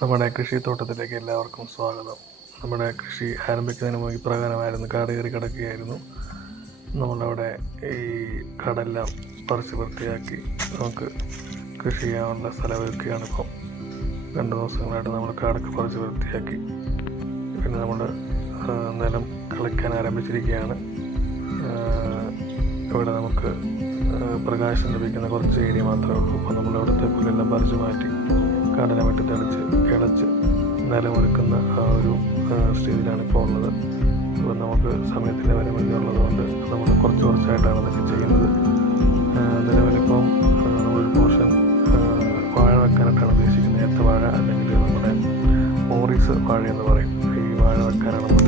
നമ്മുടെ കൃഷിത്തോട്ടത്തിലേക്ക് എല്ലാവർക്കും സ്വാഗതം. നമ്മുടെ കൃഷി ആരംഭിക്കുന്നതിന് മുമ്പ് ഇപ്രകാരമായിരുന്നു: കാട് കയറി കിടക്കുകയായിരുന്നു. നമ്മളവിടെ ഈ കാടെല്ലാം പറിച്ച് വൃത്തിയാക്കി നമുക്ക് കൃഷി ചെയ്യാനുള്ള സ്ഥലമൊരുക്കുകയാണ്. ഇപ്പം 2 ദിവസങ്ങളായിട്ട് നമ്മൾ കാടൊക്കെ പറിച്ച് വൃത്തിയാക്കി. പിന്നെ നമ്മൾ നിലം കിളയ്ക്കാൻ ആരംഭിച്ചിരിക്കുകയാണ്. ഇവിടെ നമുക്ക് പ്രകാശം ലഭിക്കുന്ന കുറച്ച് ഏരിയ മാത്രമേ ഉള്ളൂ. അപ്പോൾ നമ്മളവിടുത്തെ പുല്ലെല്ലാം പറിച്ച് മാറ്റി കാടിനെ വെട്ടി തെളിച്ച് കിളച്ച് നിലമൊരുക്കുന്ന ആ ഒരു സ്റ്റേജിലാണ് ഇപ്പോൾ ഉള്ളത്. അപ്പോൾ നമുക്ക് സമയത്തിൻ്റെ പരിമിതി ഉള്ളതുകൊണ്ട് നമ്മൾ കുറച്ചായിട്ടാണ് അതൊക്കെ ചെയ്യുന്നത്. നിലവിലിപ്പം നമ്മളൊരു പോർഷൻ വാഴ വെക്കാനായിട്ടാണ് ഉദ്ദേശിക്കുന്നത്. ഏത്ത വാഴ അല്ലെങ്കിൽ നമ്മുടെ മോറിസ് വാഴ എന്ന് പറയും. ഈ വാഴ വെക്കാനാണ് നമ്മൾ